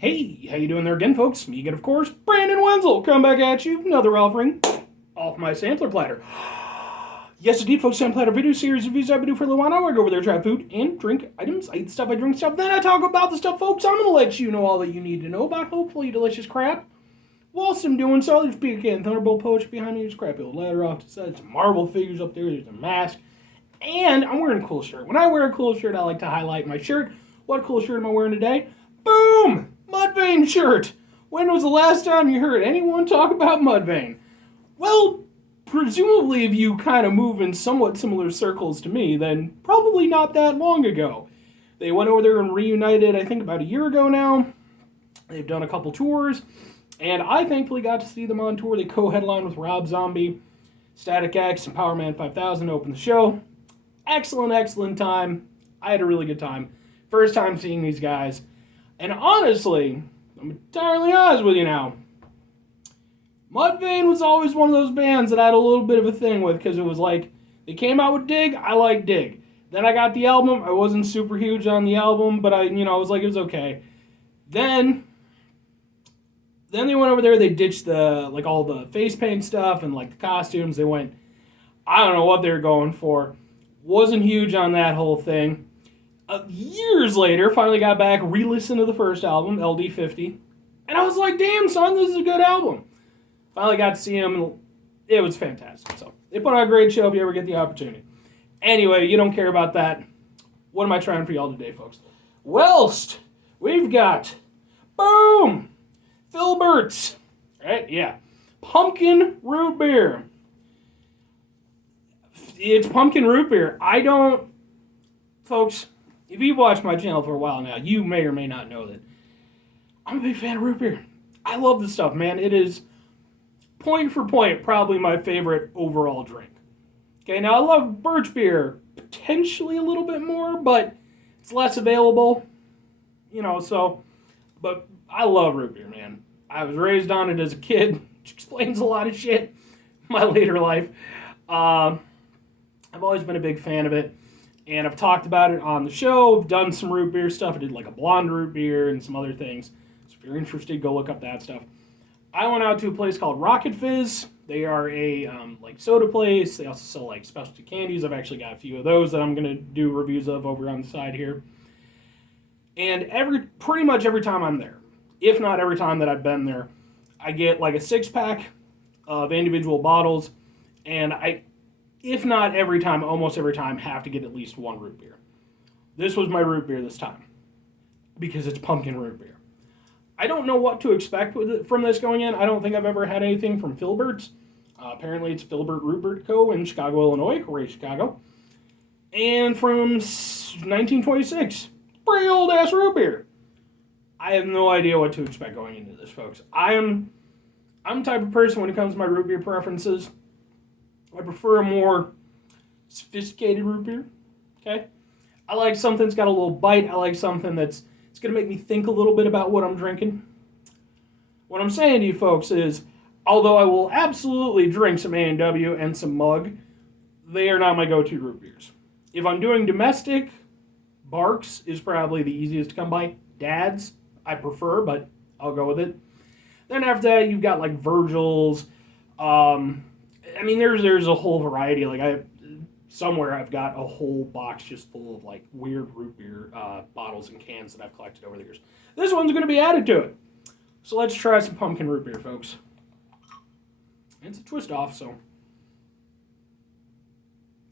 Hey, how you doing there again, folks? Me again, of course, Brandon Wenzel, come back at you, another offering off my sampler platter. Yes, indeed, folks, sampler platter video series reviews I've been doing for a little while now. I go over there, try food and drink items. I eat the stuff, I drink stuff, then I talk about the stuff, folks. I'm going to let you know all that you need to know about hopefully delicious crap. Whilst I'm doing so, there's Peter Can Thunderbolt poetry behind me, there's crappy old ladder off to the side, some Marvel figures up there, there's a mask, and I'm wearing a cool shirt. When I wear a cool shirt, I like to highlight my shirt. What cool shirt am I wearing today? Boom! Mudvayne shirt. When was the last time you heard anyone talk about Mudvayne? Well, presumably if you kind of move in somewhat similar circles to me, then probably not that long ago. They went over there and reunited, I think, about a year ago now. They've done a couple tours, and I thankfully got to see them on tour. They co-headlined with Rob Zombie, Static X, and Power Man 5000 to open the show. Excellent time. I had a really good time. First time seeing these guys. And honestly, I'm entirely honest with you now, Mudvayne was always one of those bands that I had a little bit of a thing with, because it was like, they came out with Dig, I liked Dig. Then I got the album, I wasn't super huge on the album, but I was like, it was okay. Then they went over there, they ditched all the face paint stuff and the costumes. They went, I don't know what they were going for. Wasn't huge on that whole thing. Years later, finally got back, re-listened to the first album, LD50, and I was like, damn, son, this is a good album. Finally got to see him, and it was fantastic. So, they put on a great show if you ever get the opportunity. Anyway, you don't care about that. What am I trying for y'all today, folks? Whilst we've got, boom, Filbert's, right? Yeah. Pumpkin root beer. It's pumpkin root beer. Folks, if you've watched my channel for a while now, you may or may not know that I'm a big fan of root beer. I love this stuff, man. It is, point for point, probably my favorite overall drink. Okay, now I love birch beer potentially a little bit more, but it's less available, but I love root beer, man. I was raised on it as a kid, which explains a lot of shit in my later life. I've always been a big fan of it. And I've talked about it on the show. I've done some root beer stuff. I did a blonde root beer and some other things. So if you're interested, go look up that stuff. I went out to a place called Rocket Fizz. They are a soda place. They also sell specialty candies. I've actually got a few of those that I'm going to do reviews of over on the side here. And pretty much every time I'm there, if not every time that I've been there, I get a 6-pack of individual bottles, and if not every time, almost every time, have to get at least one root beer. This was my root beer this time, because it's pumpkin root beer. I don't know what to expect from this going in. I don't think I've ever had anything from Filbert's. Apparently it's Filbert Root Beer Co. in Chicago, Illinois, or Chicago. And from 1926, pretty old-ass root beer. I have no idea what to expect going into this, folks. I'm the type of person, when it comes to my root beer preferences, I prefer a more sophisticated root beer, okay? I like something that's got a little bite. I like something it's going to make me think a little bit about what I'm drinking. What I'm saying to you folks is, although I will absolutely drink some A&W and some Mug, they are not my go-to root beers. If I'm doing domestic, Barks is probably the easiest to come by. Dad's, I prefer, but I'll go with it. Then after that, you've got Virgil's, there's a whole variety. Somewhere I've got a whole box just full of weird root beer bottles and cans that I've collected over the years. This one's going to be added to it. So let's try some pumpkin root beer, folks. It's a twist off, so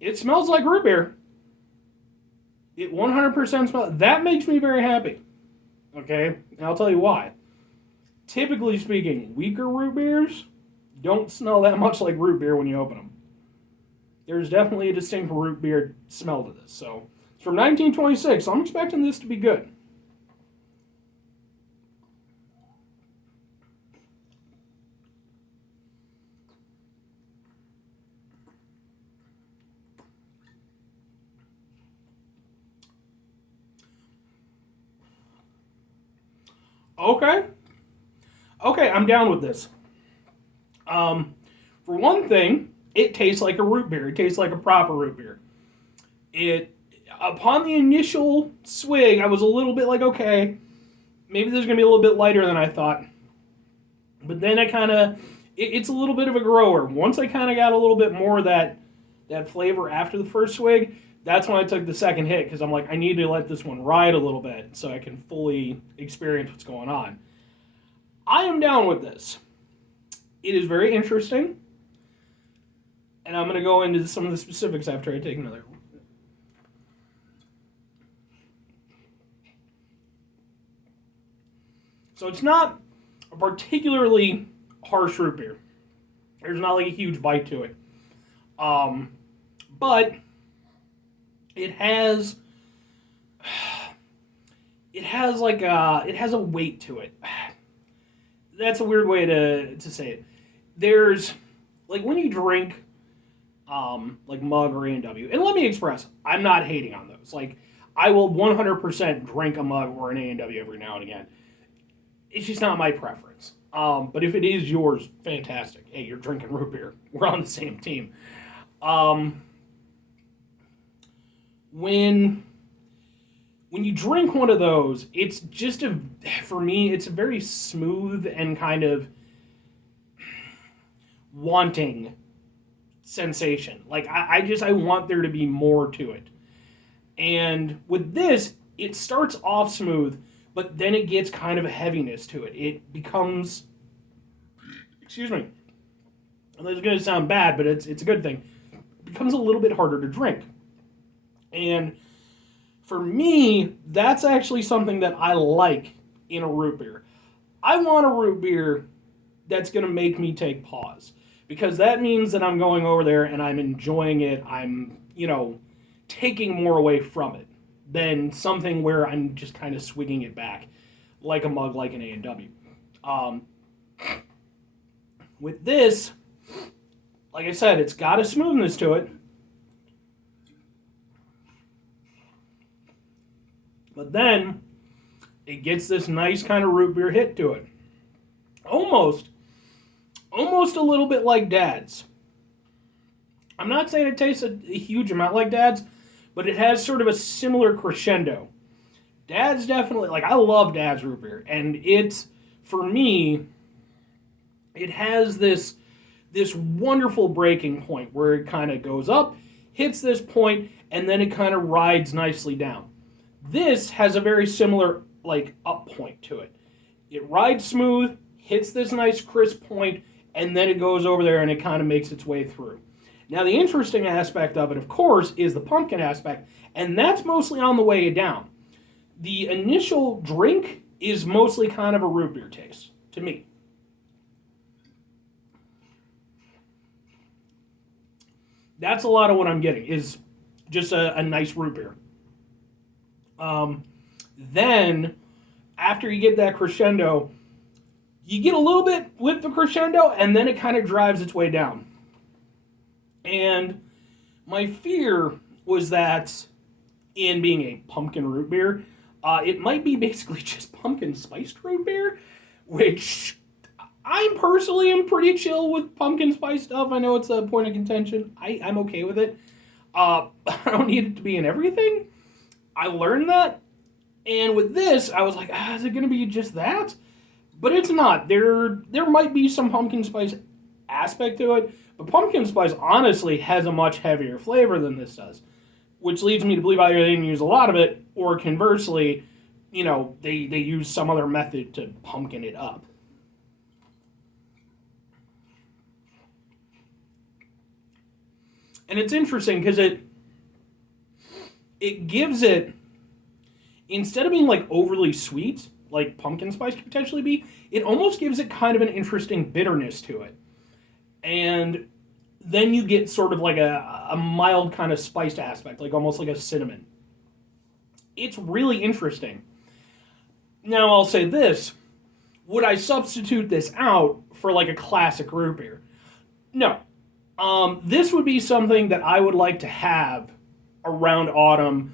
it smells like root beer. It 100% smells. That makes me very happy. Okay, and I'll tell you why. Typically speaking, weaker root beers don't smell that much like root beer when you open them. There's definitely a distinct root beer smell to this. So, it's from 1926, so I'm expecting this to be good. Okay, I'm down with this. For one thing, it tastes like a root beer. It tastes like a proper root beer. Upon the initial swig, I was a little bit okay, maybe this is going to be a little bit lighter than I thought. But then it's a little bit of a grower. Once I kind of got a little bit more of that flavor after the first swig, that's when I took the second hit, because I'm like, I need to let this one ride a little bit so I can fully experience what's going on. I am down with this. It is very interesting. And I'm going to go into some of the specifics after I take another. So it's not a particularly harsh root beer. There's not like a huge bite to it. But it has it has a weight to it. That's a weird way to say it. There's, like, when you drink like mug or A&W, and let me express, I'm not hating on those. Like, I will 100% drink a mug or an A&W every now and again. It's just not my preference. But if it is yours, fantastic. Hey, you're drinking root beer. We're on the same team. When you drink one of those, it's just for me, it's a very smooth and kind of wanting sensation. Like, I want there to be more to it. And with this, it starts off smooth, but then it gets kind of a heaviness to it. It becomes, excuse me, and this is going to sound bad, but it's a good thing. It becomes a little bit harder to drink. And for me, that's actually something that I like in a root beer. I want a root beer that's going to make me take pause, because that means that I'm going over there and I'm enjoying it. I'm, taking more away from it than something where I'm just kind of swigging it back like a mug, like an A&W. With this, like I said, it's got a smoothness to it. But then it gets this nice kind of root beer hit to it. Almost a little bit like Dad's. I'm not saying it tastes a huge amount like Dad's, but it has sort of a similar crescendo. Dad's definitely, like, I love Dad's root beer, and it's, for me, it has this wonderful breaking point where it kind of goes up, hits this point, and then it kind of rides nicely down. This has a very similar, like, up point to it. It rides smooth, hits this nice crisp point, and then it goes over there and it kind of makes its way through. Now, the interesting aspect of it, of course, is the pumpkin aspect, and that's mostly on the way down. The initial drink is mostly kind of a root beer taste, to me. That's a lot of what I'm getting, is just a nice root beer. Then, after you get that crescendo, you get a little bit with the crescendo, and then it kind of drives its way down. And my fear was that in being a pumpkin root beer, it might be basically just pumpkin spiced root beer, which I personally am pretty chill with pumpkin spice stuff. I know it's a point of contention. I'm okay with it. I don't need it to be in everything. I learned that. And with this, I was like, is it going to be just that? But it's not. There might be some pumpkin spice aspect to it, but pumpkin spice honestly has a much heavier flavor than this does, which leads me to believe either they didn't use a lot of it, or conversely, they use some other method to pumpkin it up. And it's interesting because it gives it, instead of being like overly sweet, like pumpkin spice could potentially be, it almost gives it kind of an interesting bitterness to it. And then you get sort of like a mild kind of spiced aspect, like almost like a cinnamon. It's really interesting. Now, I'll say this. Would I substitute this out for like a classic root beer? No. This would be something that I would like to have around autumn,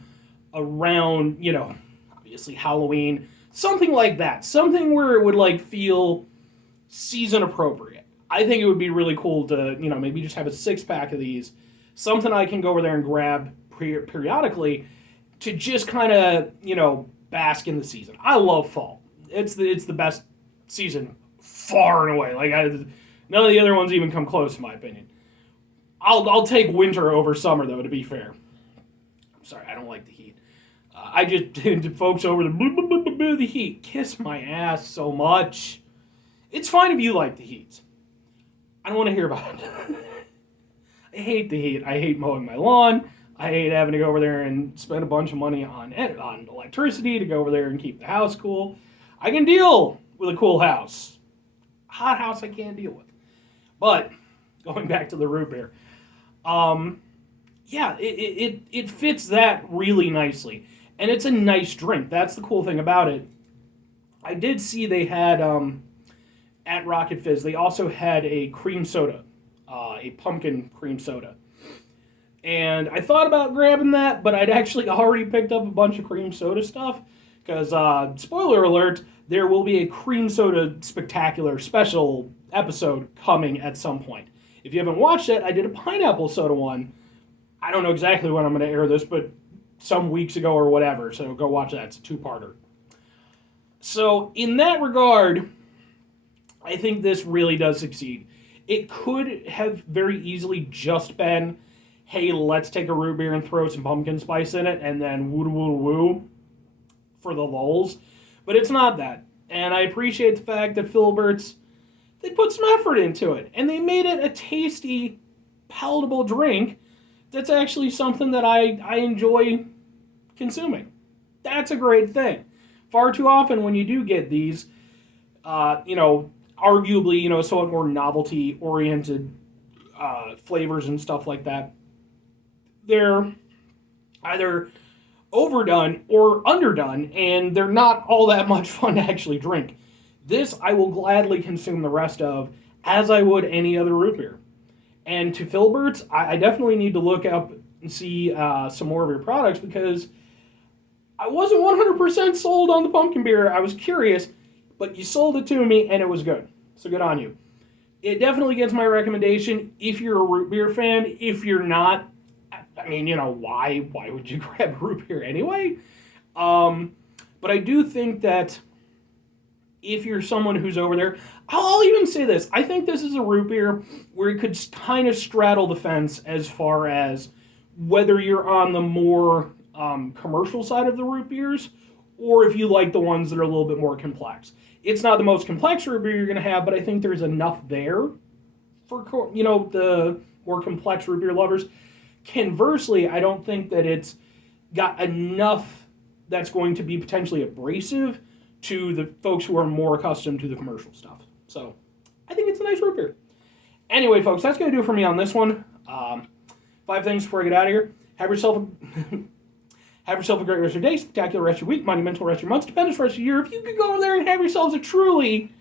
around, obviously Halloween, something like that. Something where it would like feel season appropriate. I think it would be really cool to, maybe just have a 6-pack of these. Something I can go over there and grab periodically to just kind of, bask in the season. I love fall. it's the best season far and away. Like none of the other ones even come close, in my opinion. I'll take winter over summer, though, to be fair. I'm sorry, I don't like the heat. I just, folks over the heat, kiss my ass so much. It's fine if you like the heat. I don't want to hear about it. I hate the heat. I hate mowing my lawn. I hate having to go over there and spend a bunch of money on electricity to go over there and keep the house cool. I can deal with a cool house. Hot house I can't deal with. But, going back to the root beer. Yeah, it fits that really nicely. And it's a nice drink. That's the cool thing about it. I did see they had, at Rocket Fizz, they also had a cream soda. A pumpkin cream soda. And I thought about grabbing that, but I'd actually already picked up a bunch of cream soda stuff. Because, spoiler alert, there will be a cream soda spectacular special episode coming at some point. If you haven't watched it, I did a pineapple soda one. I don't know exactly when I'm going to air this, but some weeks ago or whatever. So go watch that. It's a two-parter. So in that regard, I think this really does succeed. It could have very easily just been, hey, let's take a root beer and throw some pumpkin spice in it, and then woo for the lulz. But it's not that. And I appreciate the fact that Filbert's, they put some effort into it. And they made it a tasty, palatable drink that's actually something that I enjoy consuming. That's a great thing. Far too often when you do get these, arguably, somewhat more novelty-oriented flavors and stuff like that, they're either overdone or underdone, and they're not all that much fun to actually drink. This I will gladly consume the rest of, as I would any other root beer. And to Filbert's, I definitely need to look up and see some more of your products, because I wasn't 100% sold on the pumpkin beer. I was curious, but you sold it to me, and it was good. So good on you. It definitely gets my recommendation if you're a root beer fan. If you're not, I mean, why would you grab root beer anyway? But I do think that if you're someone who's over there, I'll even say this. I think this is a root beer where it could kind of straddle the fence as far as whether you're on the more commercial side of the root beers, or if you like the ones that are a little bit more complex. It's not the most complex root beer you're going to have, but I think there's enough there for, the more complex root beer lovers. Conversely, I don't think that it's got enough that's going to be potentially abrasive to the folks who are more accustomed to the commercial stuff. So, I think it's a nice root beer. Anyway, folks, that's going to do it for me on this one. 5 things before I get out of here. Have yourself a great rest of your day, spectacular rest of your week, monumental rest of your month, stupendous rest of your year. If you could go over there and have yourselves a truly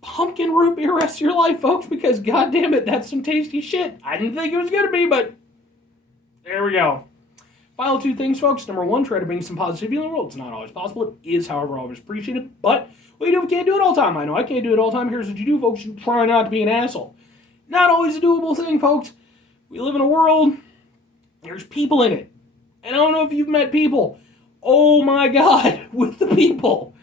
pumpkin root beer rest of your life, folks, because goddamn it, that's some tasty shit. I didn't think it was going to be, but there we go. Final 2 things, folks. Number 1, try to bring some positivity in the world. It's not always possible. It is, however, always appreciated. But what you do, we can't do it all the time. I know I can't do it all the time. Here's what you do, folks. You try not to be an asshole. Not always a doable thing, folks. We live in a world, there's people in it. And I don't know if you've met people. Oh my God, with the people.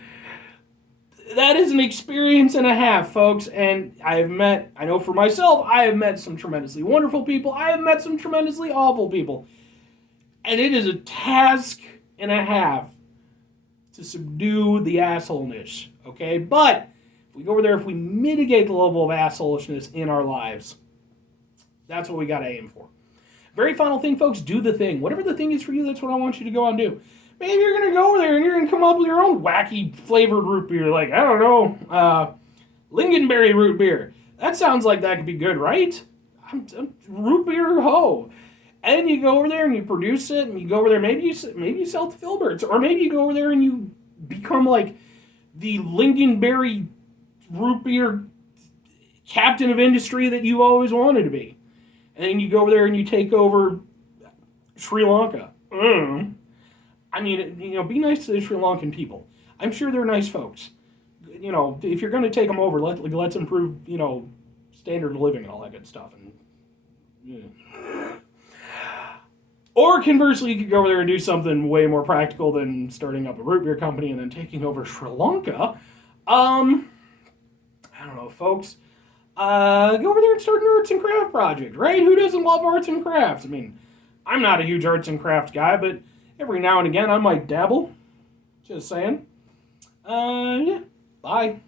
That is an experience and a half, folks. And I know for myself, I have met some tremendously wonderful people. I have met some tremendously awful people. And it is a task and a half to subdue the assholeness, okay? But if we go over there, if we mitigate the level of assholishness in our lives, that's what we got to aim for. Very final thing, folks, do the thing. Whatever the thing is for you, that's what I want you to go and do. Maybe you're going to go over there and you're going to come up with your own wacky flavored root beer, like, I don't know, lingonberry root beer. That sounds like that could be good, right? I'm root beer ho. And you go over there and you produce it, and you go over there, maybe you sell it to Filbert's, or maybe you go over there and you become like the lingonberry root beer captain of industry that you've always wanted to be. And then you go over there and you take over Sri Lanka. I mean, be nice to the Sri Lankan people. I'm sure they're nice folks. If you're going to take them over, let's improve, standard of living and all that good stuff. And Or conversely, you could go over there and do something way more practical than starting up a root beer company and then taking over Sri Lanka. I don't know, folks. Go over there and start an arts and craft project, right? Who doesn't love arts and crafts? I mean, I'm not a huge arts and crafts guy, but every now and again I might dabble. Just saying. Yeah. Bye.